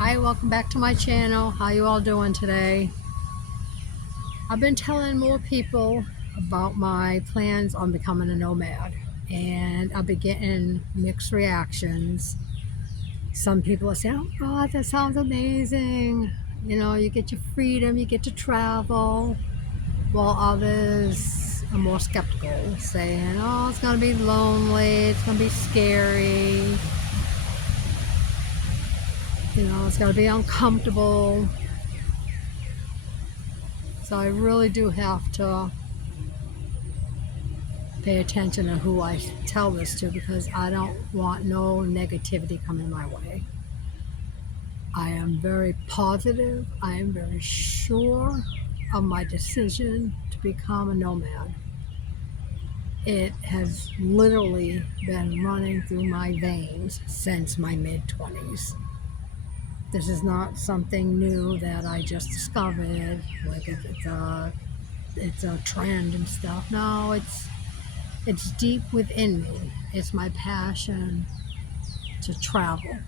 Hi, welcome back to my channel. How you all doing today? I've been telling more people about my plans on becoming a nomad, and I've been getting mixed reactions. Some people are saying, "Oh God, that sounds amazing. You know, you get your freedom, you get to travel." While others are more skeptical, saying, "Oh, it's gonna be lonely, it's gonna be scary, it's gonna be uncomfortable." So I really do have to pay attention to who I tell this to, because I don't want no negativity coming my way. I am very positive. I am very sure of my decision to become a nomad. It has literally been running through my veins since my mid-20s. This is not something new that I just discovered, like it's a trend and stuff. No, it's deep within me. It's my passion to travel.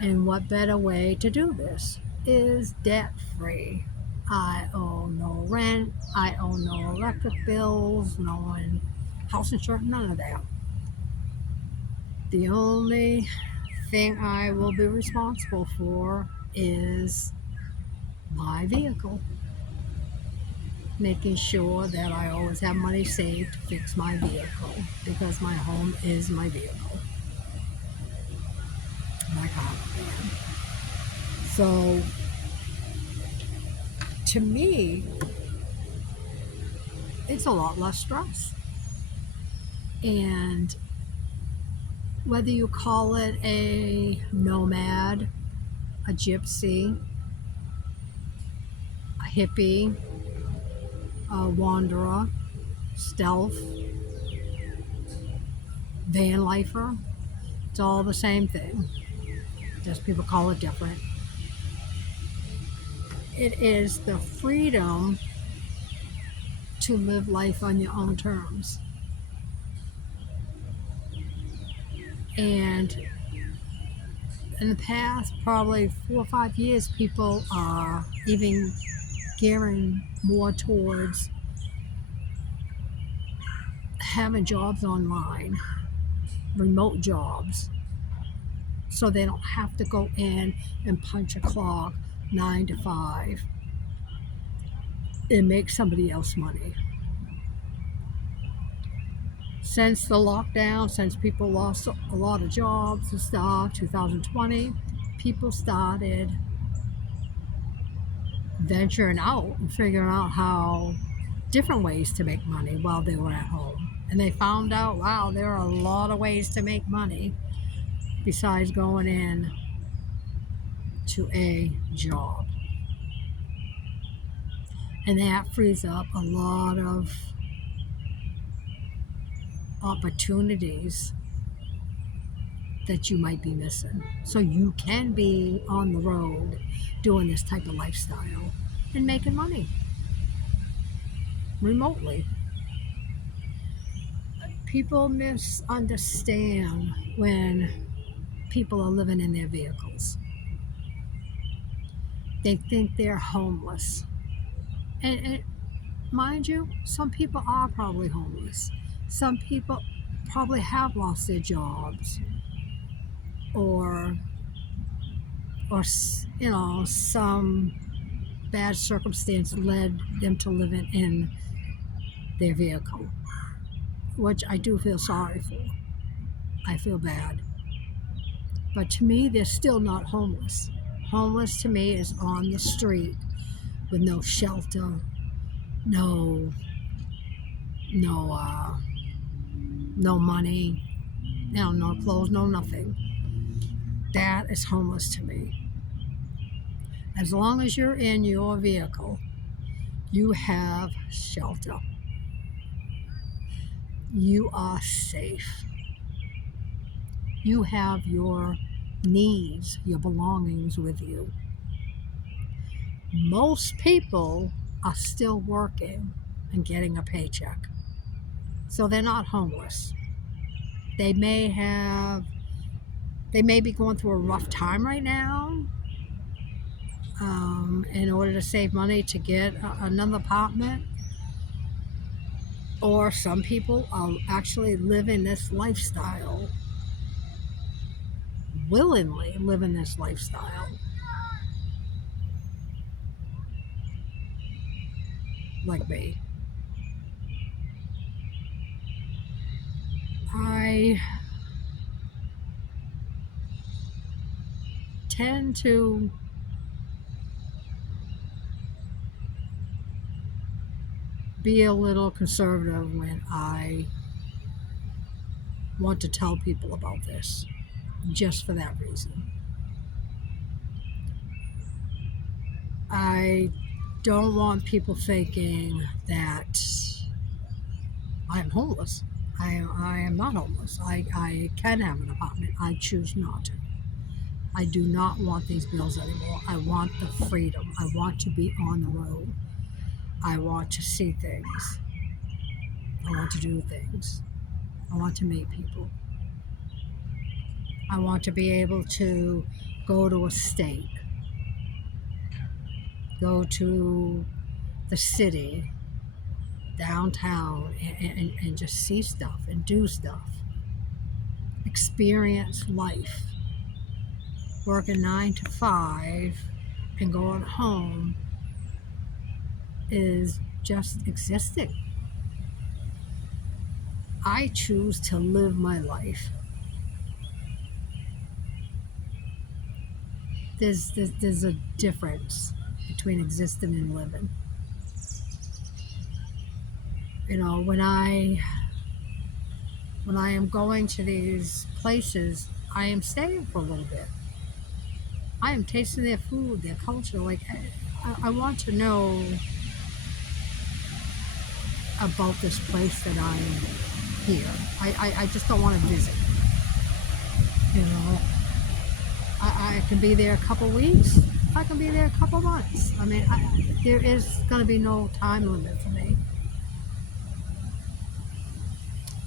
And what better way to do this is debt free. I owe no rent, I owe no electric bills, no house insurance, none of that. The only thing I will be responsible for is my vehicle. Making sure that I always have money saved to fix my vehicle, because my home is my vehicle, my car. So to me, it's a lot less stress. And whether you call it a nomad, a gypsy, a hippie, a wanderer, stealth, van lifer, it's all the same thing. Just people call it different. It is the freedom to live life on your own terms. And in the past, probably 4 or 5 years, people are even gearing more towards having jobs online, remote jobs, so they don't have to go in and punch a clock 9 to 5 and make somebody else money. Since the lockdown, since people lost a lot of jobs and stuff, 2020, people started venturing out and figuring out how different ways to make money while they were at home. And they found out, wow, there are a lot of ways to make money besides going in to a job. And that frees up a lot of opportunities that you might be missing. So you can be on the road doing this type of lifestyle and making money remotely. People misunderstand when people are living in their vehicles. They think they're homeless. And mind you, some people are probably homeless. Some people probably have lost their jobs, or some bad circumstance led them to living in their vehicle, which I do feel sorry for. I feel bad. But to me, they're still not homeless. Homeless to me is on the street with no shelter, no, no, no money, no clothes, no nothing. That is homeless to me. As long as you're in your vehicle, you have shelter. You are safe. You have your needs, your belongings with you. Most people are still working and getting a paycheck, so they're not homeless. They may be going through a rough time right now, in order to save money to get another apartment. Or some people are actually living this lifestyle, willingly living this lifestyle, like me. I tend to be a little conservative when I want to tell people about this, just for that reason. I don't want people thinking that I'm homeless. I am not homeless. I can have an apartment. I choose not to. I do not want these bills anymore. I want the freedom. I want to be on the road. I want to see things. I want to do things. I want to meet people. I want to be able to go to a state, go to the city, downtown, and just see stuff and do stuff. Experience life. Working 9 to 5 and going home is just existing. I choose to live my life. There's a difference between existing and living. You know, when I am going to these places, I am staying for a little bit. I am tasting their food, their culture. Like, I want to know about this place that I'm here. I just don't want to visit. You know, I can be there a couple weeks. I can be there a couple months. I mean, there is going to be no time limit for me.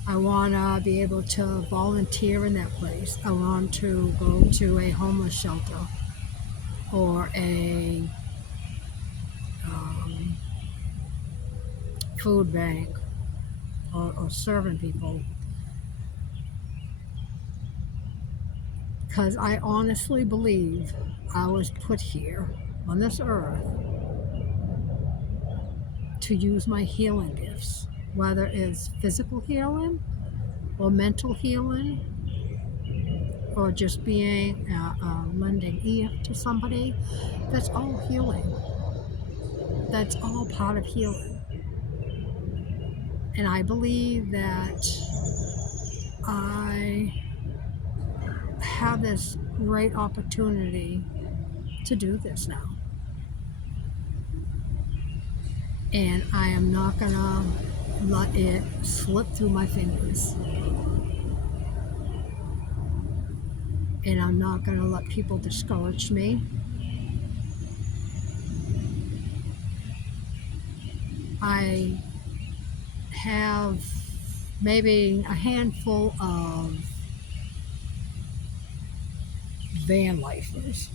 I want to be able to volunteer in that place. I want to go to a homeless shelter or a food bank or serving people. Because I honestly believe I was put here on this earth to use my healing gifts, whether it's physical healing or mental healing or just being lending ear to somebody. That's all healing. That's all part of healing. And I believe that I have this great opportunity to do this now. And I am not going to let it slip through my fingers. And I'm not going to let people discourage me. I have maybe a handful of van lifers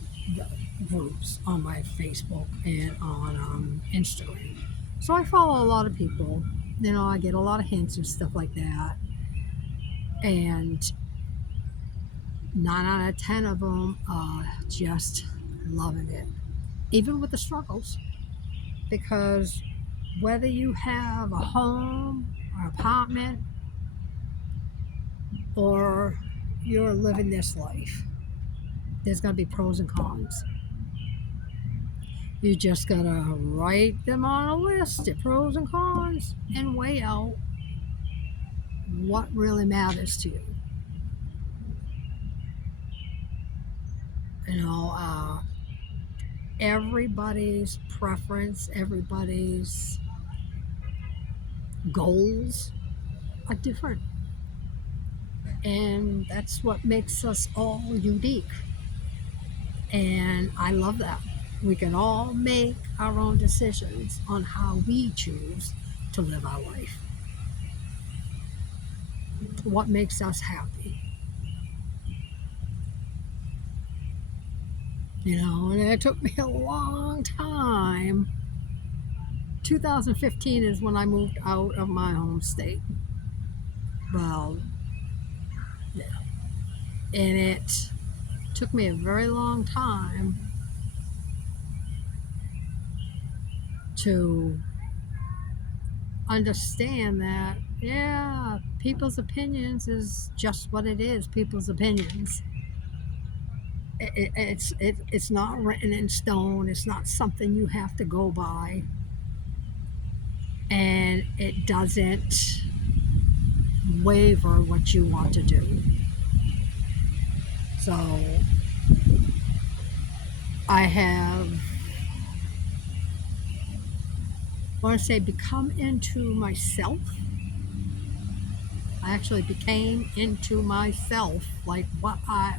groups on my Facebook and on Instagram. So I follow a lot of people. You know, I get a lot of hints and stuff like that. And 9 out of 10 of them are just loving it, even with the struggles. Because whether you have a home or apartment or you're living this life, there's going to be pros and cons. You just got to write them on a list, the pros and cons, and weigh out what really matters to you. You know, everybody's preference, everybody's goals are different. And that's what makes us all unique. And I love that. We can all make our own decisions on how we choose to live our life. What makes us happy. And it took me a long time. 2015 is when I moved out of my home state. Well, yeah. And it took me a very long time to understand that, yeah, people's opinions is just what it is, people's opinions. It's not written in stone. It's not something you have to go by, and it doesn't waver what you want to do. So I have, I want to say, become into myself. I actually became into myself, like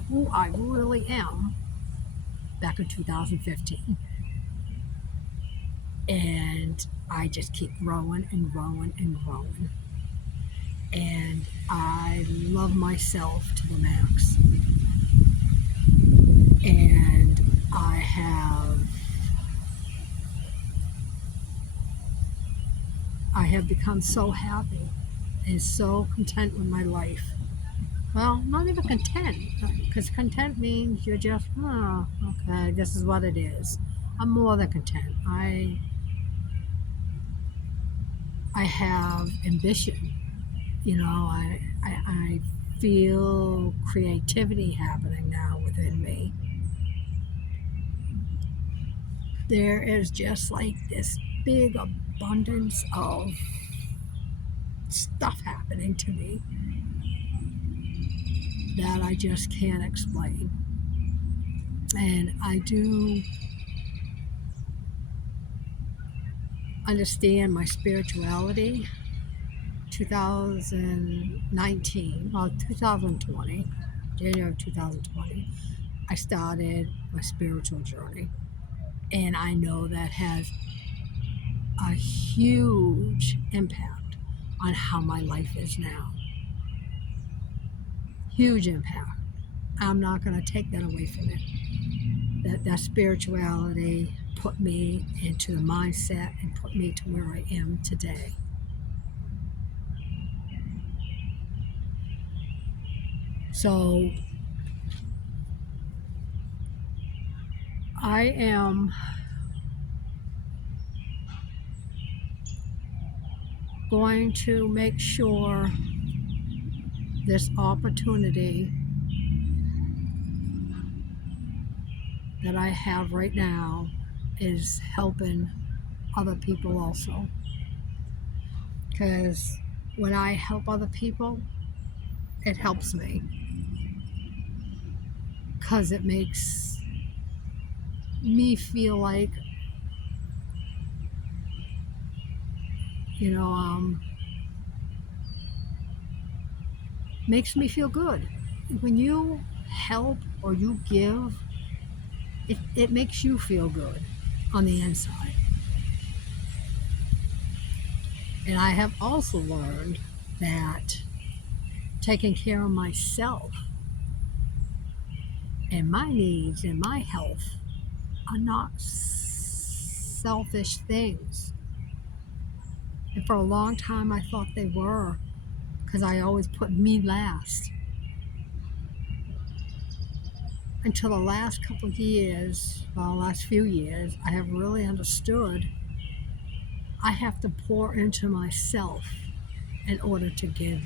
who I really am, back in 2015. And I just keep growing and growing and growing. And I love myself to the max. And I have become so happy and so content with my life. Well, not even content, because content means you're just, oh, okay, this is what it is. I'm more than content. I have ambition. I feel creativity happening now within me. There is just like this big abundance of stuff happening to me that I just can't explain. And I do understand my spirituality. 2019, well, 2020, January of 2020, I started my spiritual journey. And I know that has a huge impact on how my life is now. Huge impact. I'm not going to take that away from it. That spirituality put me into the mindset and put me to where I am today. So I am going to make sure this opportunity that I have right now is helping other people also. Because when I help other people, it helps me. Because it makes me feel like, makes me feel good. When you help or you give, it makes you feel good on the inside. And I have also learned that taking care of myself and my needs and my health are not selfish things. And for a long time, I thought they were, because I always put me last. Until the last couple of years, well, last few years, I have really understood I have to pour into myself in order to give.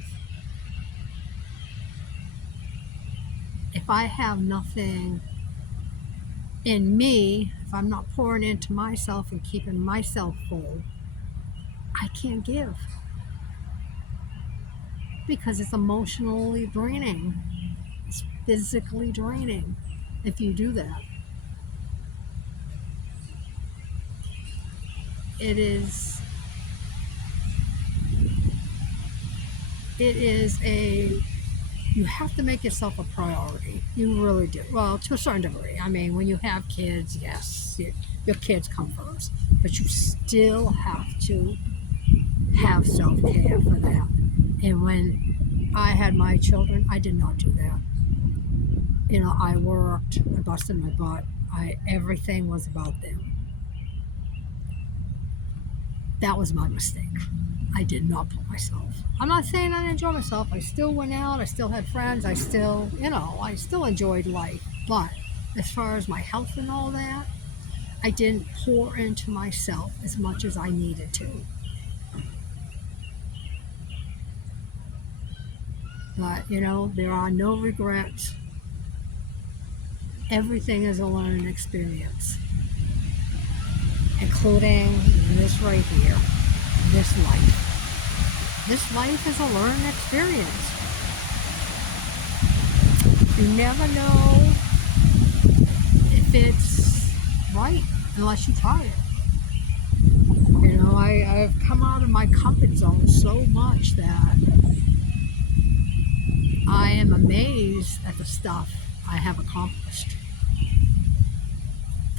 If I have nothing in me, if I'm not pouring into myself and keeping myself full, I can't give. Because it's emotionally draining. It's physically draining if you do that. It is you have to make yourself a priority. You really do. Well, to a certain degree. I mean, when you have kids, yes, your kids come first, but you still have to have self-care for that. And when I had my children, I did not do that. I worked, I busted my butt. Everything was about them. That was my mistake. I did not put myself. I'm not saying I didn't enjoy myself. I still went out. I still had friends. I still, I still enjoyed life. But as far as my health and all that, I didn't pour into myself as much as I needed to. But, there are no regrets. Everything is a learning experience, including this right here, this life. This life is a learning experience. You never know if it's right unless you try it. I've come out of my comfort zone so much that I am amazed at the stuff I have accomplished.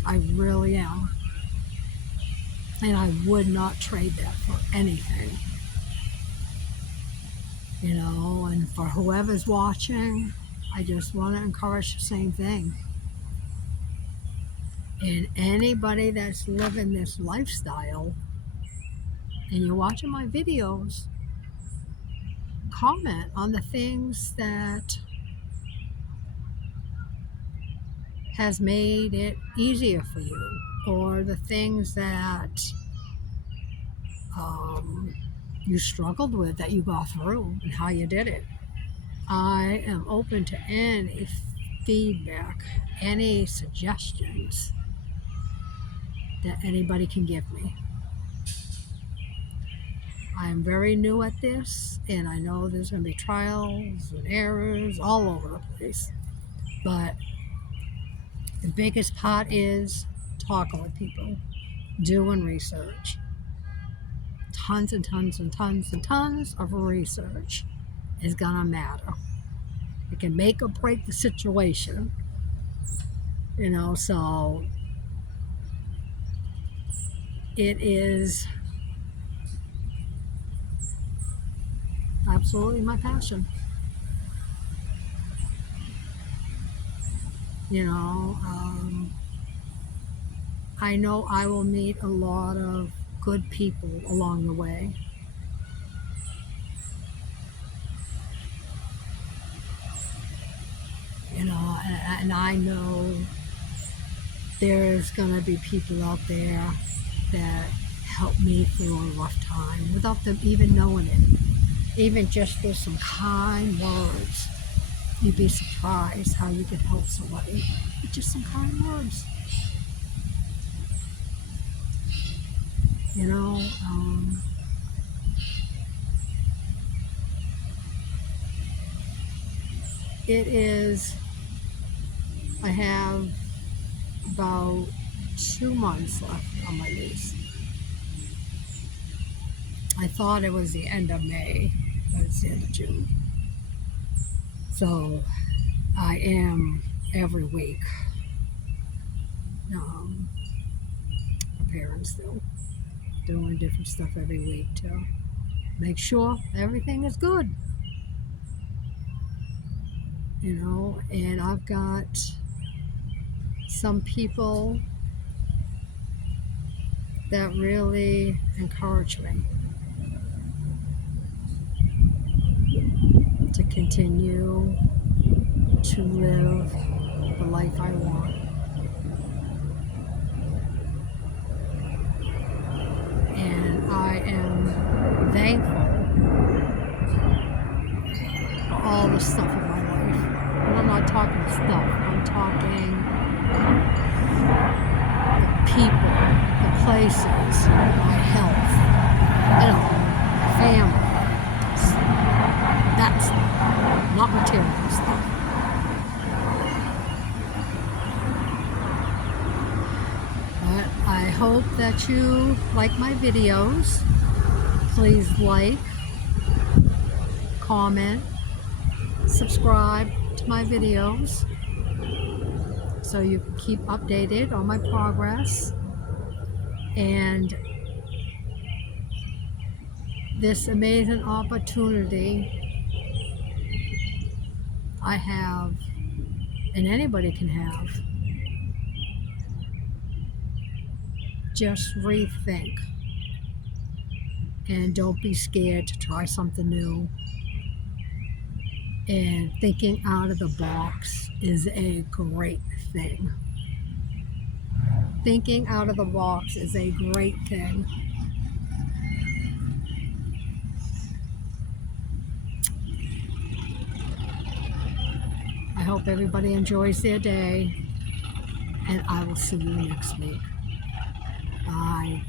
I really am. And I would not trade that for anything. And for whoever's watching, I just want to encourage the same thing. And anybody that's living this lifestyle and you're watching my videos, comment on the things that has made it easier for you, or the things that you struggled with, that you got through, and how you did it. I am open to any feedback, any suggestions that anybody can give me. I am very new at this, and I know there's going to be trials and errors all over the place. But the biggest part is talking with people, doing research. Tons and tons and tons and tons of research is going to matter. It can make or break the situation. So it is absolutely my passion. I know I will meet a lot of good people along the way. And I know there's going to be people out there that help me through a rough time without them even knowing it. Even just with some kind words. You'd be surprised how you can help somebody with just some kind words. It is, I have about 2 months left on my lease. I thought it was the end of May, but it's the end of June. So I am every week preparing still, doing different stuff every week to make sure everything is good. And I've got some people that really encourage me to continue to live the life I want. And I am thankful for all the stuff in my life. And I'm not talking stuff, I'm talking the people, the places, my health, my family. That's not material stuff. But I hope that you like my videos. Please like, comment, subscribe to my videos so you can keep updated on my progress and this amazing opportunity I have, and anybody can have, just rethink. And don't be scared to try something new. And thinking out of the box is a great thing. Thinking out of the box is a great thing. I hope everybody enjoys their day, and I will see you next week. Bye.